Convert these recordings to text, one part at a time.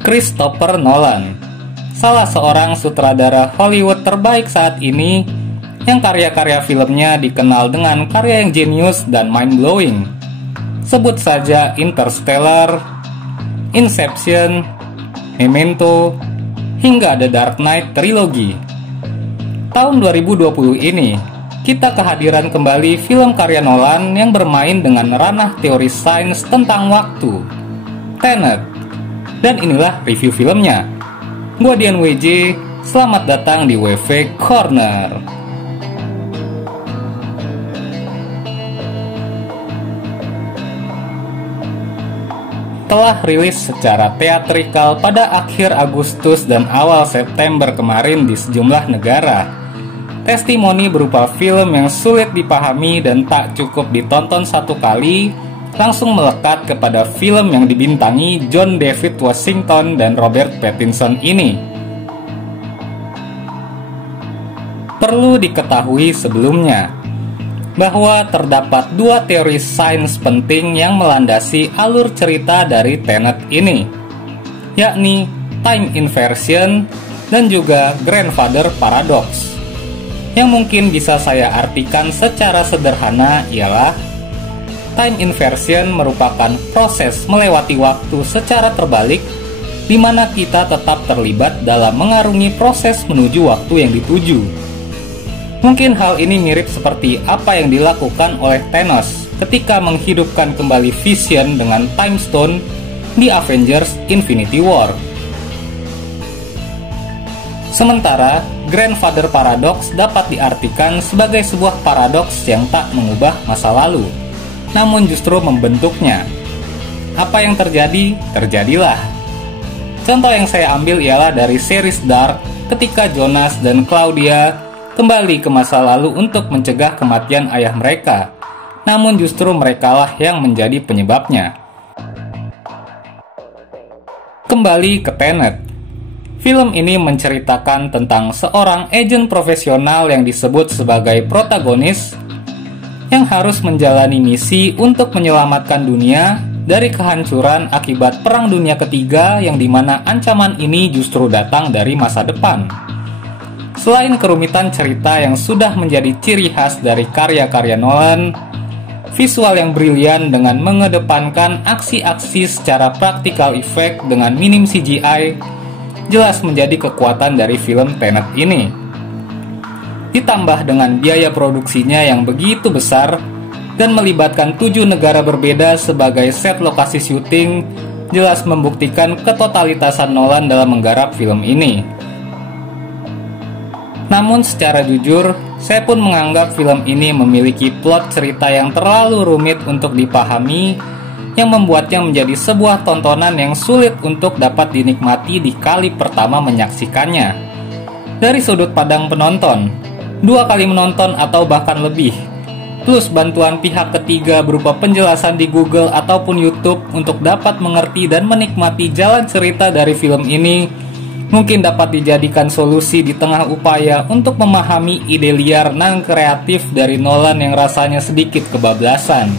Christopher Nolan, salah seorang sutradara Hollywood terbaik saat ini yang karya-karya filmnya dikenal dengan karya yang jenius dan mind-blowing. Sebut saja Interstellar, Inception, Memento, hingga The Dark Knight Trilogy. Tahun 2020 ini, kita kehadiran kembali film karya Nolan yang bermain dengan ranah teori sains tentang waktu, Tenet. Dan inilah review filmnya. Gua Dian WJ, selamat datang di WV Corner. Telah rilis secara teatrikal pada akhir Agustus dan awal September kemarin di sejumlah negara. Testimoni berupa film yang sulit dipahami dan tak cukup ditonton satu kali langsung melekat kepada film yang dibintangi John David Washington dan Robert Pattinson ini. Perlu diketahui sebelumnya bahwa terdapat dua teori sains penting yang melandasi alur cerita dari Tenet ini, yakni time inversion dan juga grandfather paradox. Yang mungkin bisa saya artikan secara sederhana ialah time inversion merupakan proses melewati waktu secara terbalik di mana kita tetap terlibat dalam mengarungi proses menuju waktu yang dituju. Mungkin hal ini mirip seperti apa yang dilakukan oleh Thanos ketika menghidupkan kembali Vision dengan Time Stone di Avengers Infinity War. Sementara, grandfather paradox dapat diartikan sebagai sebuah paradoks yang tak mengubah masa lalu, namun justru membentuknya. Apa yang terjadi, terjadilah. Contoh yang saya ambil ialah dari series Dark ketika Jonas dan Claudia kembali ke masa lalu untuk mencegah kematian ayah mereka, namun justru merekalah yang menjadi penyebabnya. Kembali ke Tenet. Film ini menceritakan tentang seorang agen profesional yang disebut sebagai protagonis yang harus menjalani misi untuk menyelamatkan dunia dari kehancuran akibat Perang Dunia Ketiga yang dimana ancaman ini justru datang dari masa depan. Selain kerumitan cerita yang sudah menjadi ciri khas dari karya-karya Nolan, visual yang brilian dengan mengedepankan aksi-aksi secara practical effect dengan minim CGI jelas menjadi kekuatan dari film Tenet ini. Ditambah dengan biaya produksinya yang begitu besar dan melibatkan 7 negara berbeda sebagai set lokasi syuting, jelas membuktikan ketotalitasan Nolan dalam menggarap film ini. Namun secara jujur, saya pun menganggap film ini memiliki plot cerita yang terlalu rumit untuk dipahami, yang membuatnya menjadi sebuah tontonan yang sulit untuk dapat dinikmati di kali pertama menyaksikannya. Dari sudut pandang penonton, 2 kali menonton atau bahkan lebih, plus bantuan pihak ketiga berupa penjelasan di Google ataupun YouTube untuk dapat mengerti dan menikmati jalan cerita dari film ini, mungkin dapat dijadikan solusi di tengah upaya untuk memahami ide liar nan kreatif dari Nolan yang rasanya sedikit kebablasan.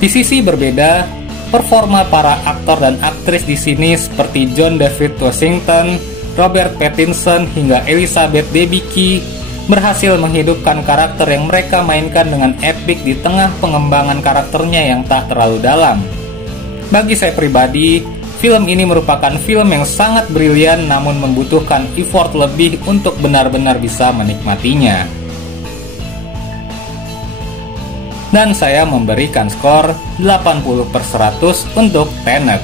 Di sisi berbeda, performa para aktor dan aktris di sini seperti John David Washington, Robert Pattinson, hingga Elizabeth Debicki berhasil menghidupkan karakter yang mereka mainkan dengan epik di tengah pengembangan karakternya yang tak terlalu dalam. Bagi saya pribadi, film ini merupakan film yang sangat brilian namun membutuhkan effort lebih untuk benar-benar bisa menikmatinya. Dan saya memberikan skor 80/100 untuk Tenet.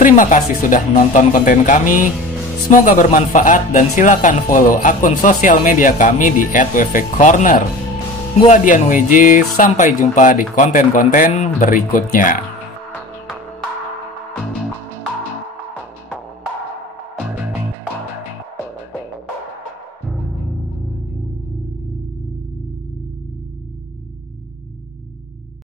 Terima kasih sudah menonton konten kami. Semoga bermanfaat dan silakan follow akun sosial media kami di @wvcorner. Gua Dian WJ, sampai jumpa di konten-konten berikutnya.